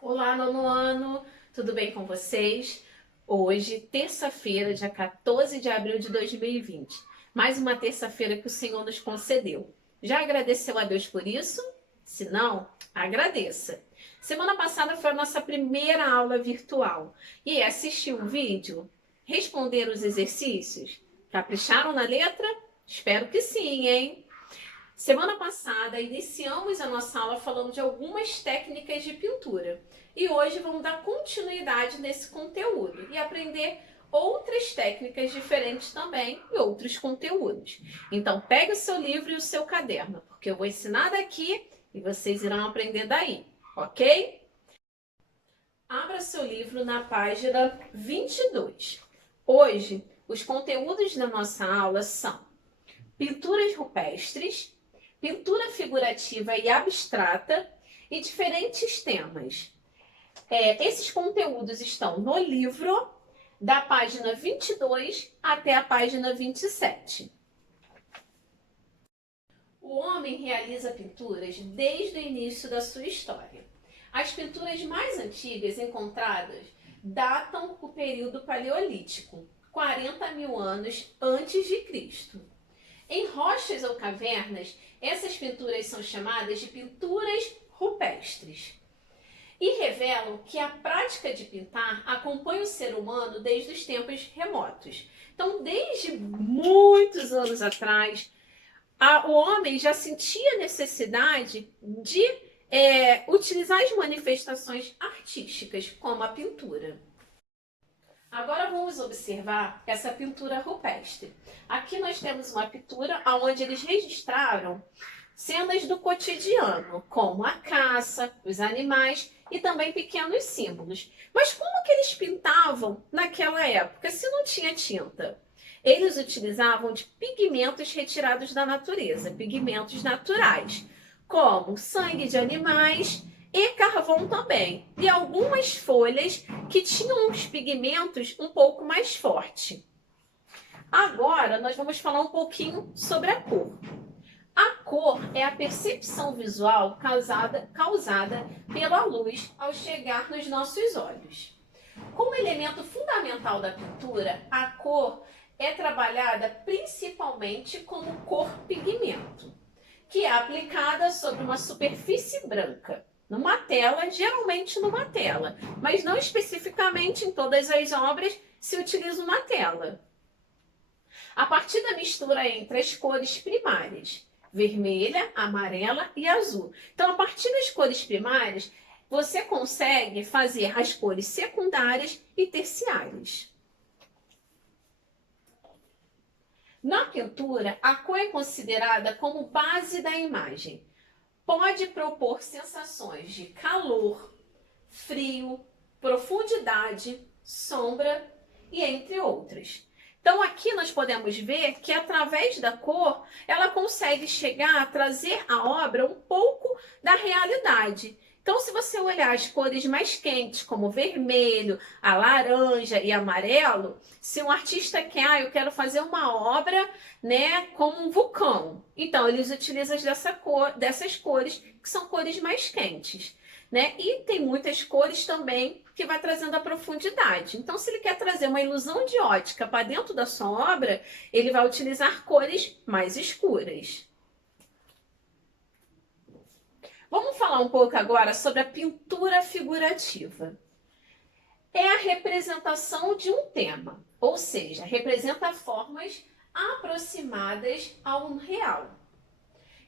Olá, nono ano, tudo bem com vocês? Hoje, terça-feira, dia 14 de abril de 2020. Mais uma terça-feira que o Senhor nos concedeu. Já agradeceu a Deus por isso? Se não, agradeça. Semana passada foi a nossa primeira aula virtual. E assistiu o vídeo? Responderam os exercícios? Capricharam na letra? Espero que sim, hein? Semana passada, iniciamos a nossa aula falando de algumas técnicas de pintura e hoje vamos dar continuidade nesse conteúdo e aprender outras técnicas diferentes também e outros conteúdos. Então, pegue o seu livro e o seu caderno, porque eu vou ensinar daqui e vocês irão aprender daí, ok? Abra seu livro na página 22. Hoje, os conteúdos da nossa aula são pinturas rupestres, pintura figurativa e abstrata e diferentes temas. Esses conteúdos estão no livro, da página 22 até a página 27. O homem realiza pinturas desde o início da sua história. As pinturas mais antigas encontradas datam o período paleolítico, 40 mil anos antes de Cristo. Em rochas ou cavernas, essas pinturas são chamadas de pinturas rupestres e revelam que a prática de pintar acompanha o ser humano desde os tempos remotos. Então, desde muitos anos atrás, o homem já sentia a necessidade de utilizar as manifestações artísticas, como a pintura. Agora vamos observar essa pintura rupestre. Aqui nós temos uma pintura onde eles registraram cenas do cotidiano, como a caça, os animais e também pequenos símbolos. Mas como que eles pintavam naquela época, se não tinha tinta? Eles utilizavam de pigmentos retirados da natureza, pigmentos naturais, como sangue de animais e carvão também, e algumas folhas que tinham os pigmentos um pouco mais fortes. Agora nós vamos falar um pouquinho sobre a cor. A cor é a percepção visual causada pela luz ao chegar nos nossos olhos. Como elemento fundamental da pintura, a cor é trabalhada principalmente como cor-pigmento, que é aplicada sobre uma superfície branca, numa tela, geralmente numa tela, mas não especificamente em todas as obras se utiliza uma tela. A partir da mistura entre as cores primárias, vermelha, amarela e azul. Então, a partir das cores primárias, você consegue fazer as cores secundárias e terciárias. Na pintura, a cor é considerada como base da imagem. Pode propor sensações de calor, frio, profundidade, sombra e entre outras. Então aqui nós podemos ver que através da cor ela consegue chegar a trazer à obra um pouco da realidade. Então, se você olhar as cores mais quentes, como vermelho, a laranja e amarelo, se um artista quer, eu quero fazer uma obra, né, com um vulcão. Então, eles utilizam dessas cores, que são cores mais quentes, né? E tem muitas cores também que vai trazendo a profundidade. Então, se ele quer trazer uma ilusão de ótica para dentro da sua obra, ele vai utilizar cores mais escuras. Vamos falar um pouco agora sobre a pintura figurativa. É a representação de um tema, ou seja, representa formas aproximadas ao real,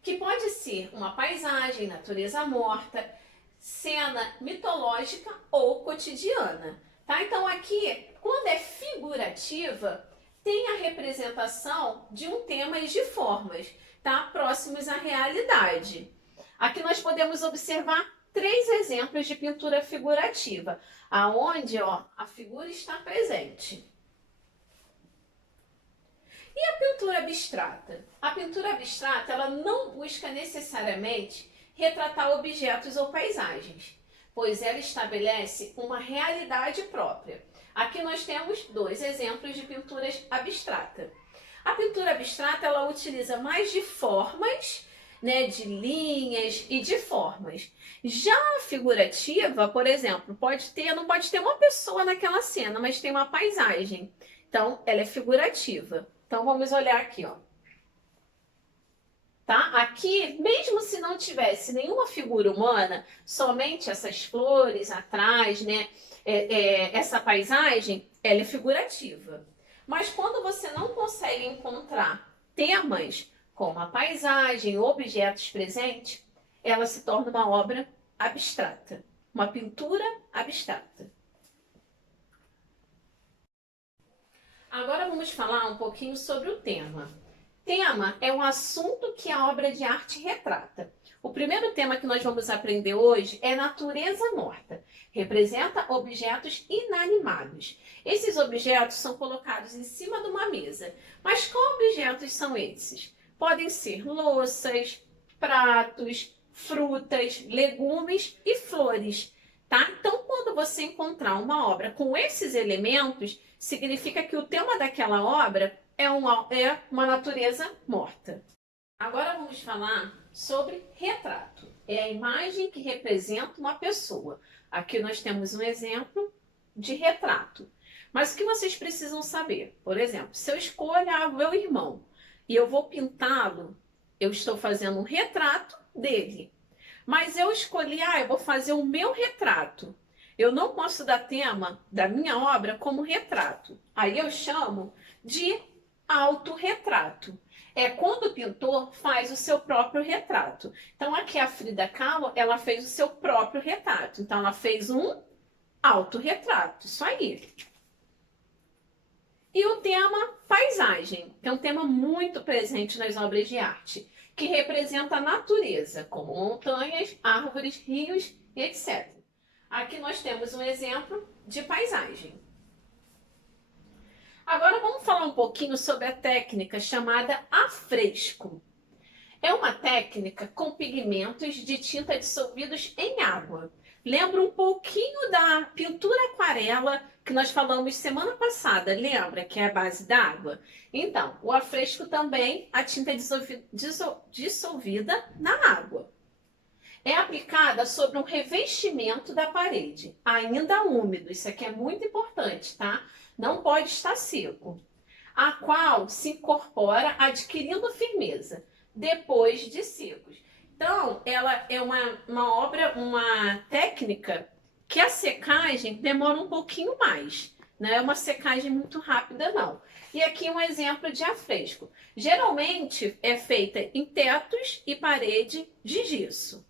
que pode ser uma paisagem, natureza morta, cena mitológica ou cotidiana. Tá? Então aqui, quando é figurativa, tem a representação de um tema e de formas, tá? Próximos à realidade. Aqui nós podemos observar 3 exemplos de pintura figurativa, aonde a figura está presente. E a pintura abstrata? A pintura abstrata ela não busca necessariamente retratar objetos ou paisagens, pois ela estabelece uma realidade própria. Aqui nós temos 2 exemplos de pinturas abstrata. A pintura abstrata ela utiliza mais de formas né, de linhas e de formas. Já a figurativa, por exemplo, não pode ter uma pessoa naquela cena, mas tem uma paisagem. Então, ela é figurativa. Então, vamos olhar aqui, ó. Tá? Aqui, mesmo se não tivesse nenhuma figura humana, somente essas flores atrás, né? Essa paisagem, ela é figurativa. Mas quando você não consegue encontrar temas como a paisagem, objetos presentes, ela se torna uma obra abstrata, uma pintura abstrata. Agora vamos falar um pouquinho sobre o tema. Tema é um assunto que a obra de arte retrata. O primeiro tema que nós vamos aprender hoje é natureza morta. Representa objetos inanimados. Esses objetos são colocados em cima de uma mesa. Mas quais objetos são esses? Podem ser louças, pratos, frutas, legumes e flores. Tá? Então, quando você encontrar uma obra com esses elementos, significa que o tema daquela obra é uma natureza morta. Agora vamos falar sobre retrato. É a imagem que representa uma pessoa. Aqui nós temos um exemplo de retrato. Mas o que vocês precisam saber? Por exemplo, se eu escolho meu irmão e eu vou pintá-lo, eu estou fazendo um retrato dele. Mas eu escolhi, eu vou fazer o meu retrato. Eu não posso dar tema da minha obra como retrato. Aí eu chamo de autorretrato. É quando o pintor faz o seu próprio retrato. Então aqui a Frida Kahlo, ela fez o seu próprio retrato. Então ela fez um autorretrato. Isso aí. E o tema paisagem, que é um tema muito presente nas obras de arte, que representa a natureza, como montanhas, árvores, rios e etc. Aqui nós temos um exemplo de paisagem. Agora vamos falar um pouquinho sobre a técnica chamada afresco. É uma técnica com pigmentos de tinta dissolvidos em água. Lembra um pouquinho da pintura aquarela que nós falamos semana passada, lembra? Que é a base d'água? Então, o afresco também, a tinta dissolvida na água. É aplicada sobre um revestimento da parede, ainda úmido. Isso aqui é muito importante, tá? Não pode estar seco. A qual se incorpora adquirindo firmeza depois de secos. Então, ela é uma técnica que a secagem demora um pouquinho mais. Não é uma secagem muito rápida, não. E aqui um exemplo de afresco. Geralmente é feita em tetos e parede de gesso.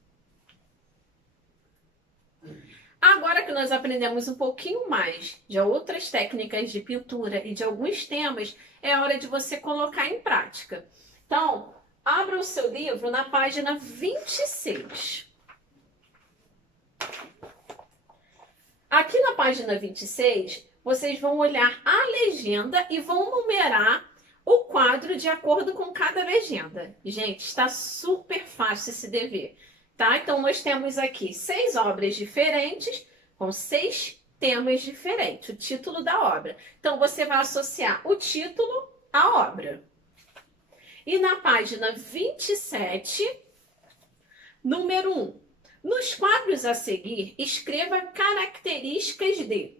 Agora que nós aprendemos um pouquinho mais de outras técnicas de pintura e de alguns temas, é hora de você colocar em prática. Então, abra o seu livro na página 26. Aqui na página 26, vocês vão olhar a legenda e vão numerar o quadro de acordo com cada legenda. Gente, está super fácil esse dever. Tá? Então, nós temos aqui 6 obras diferentes, com 6 temas diferentes, o título da obra. Então, você vai associar o título à obra. E na página 27, número 1. Nos quadros a seguir, escreva características de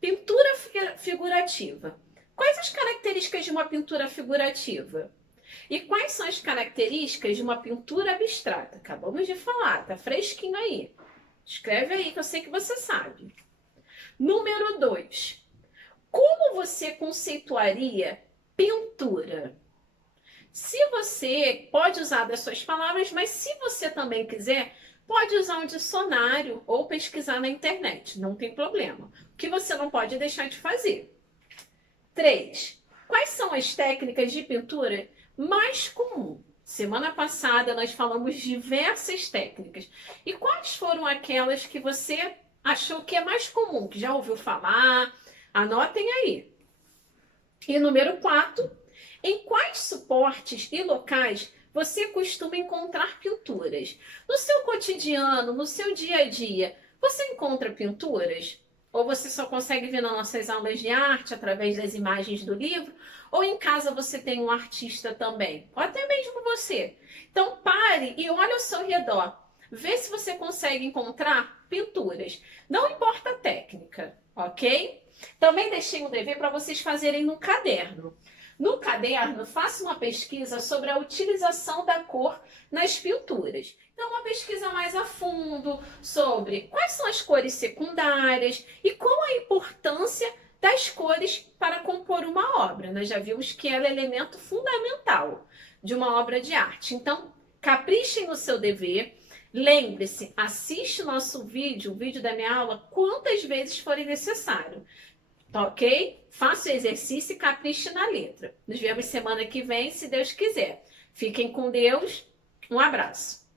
pintura figurativa. Quais as características de uma pintura figurativa? E quais são as características de uma pintura abstrata? Acabamos de falar, tá fresquinho aí. Escreve aí que eu sei que você sabe. Número 2. Como você conceituaria pintura? Se você pode usar das suas palavras, mas se você também quiser, pode usar um dicionário ou pesquisar na internet, não tem problema. O que você não pode deixar de fazer. 3. Quais são as técnicas de pintura mais comum? Semana passada nós falamos diversas técnicas. E quais foram aquelas que você achou que é mais comum, que já ouviu falar? Anotem aí. E número 4, em quais suportes e locais você costuma encontrar pinturas? No seu cotidiano, no seu dia a dia, você encontra pinturas? ou você só consegue ver nas nossas aulas de arte através das imagens do livro, ou em casa você tem um artista também, ou até mesmo você. Então pare e olhe ao seu redor. Vê se você consegue encontrar pinturas. Não importa a técnica, ok? Também deixei um dever para vocês fazerem no caderno. No caderno, faça uma pesquisa sobre a utilização da cor nas pinturas. Então, uma pesquisa mais a fundo sobre quais são as cores secundárias e qual a importância das cores para compor uma obra. Nós já vimos que ela é elemento fundamental de uma obra de arte. Então, caprichem no seu dever. Lembre-se, assiste o nosso vídeo, o vídeo da minha aula, quantas vezes forem necessário. Tá ok? Faça o exercício e capriche na letra. Nos vemos semana que vem, se Deus quiser. Fiquem com Deus. Um abraço.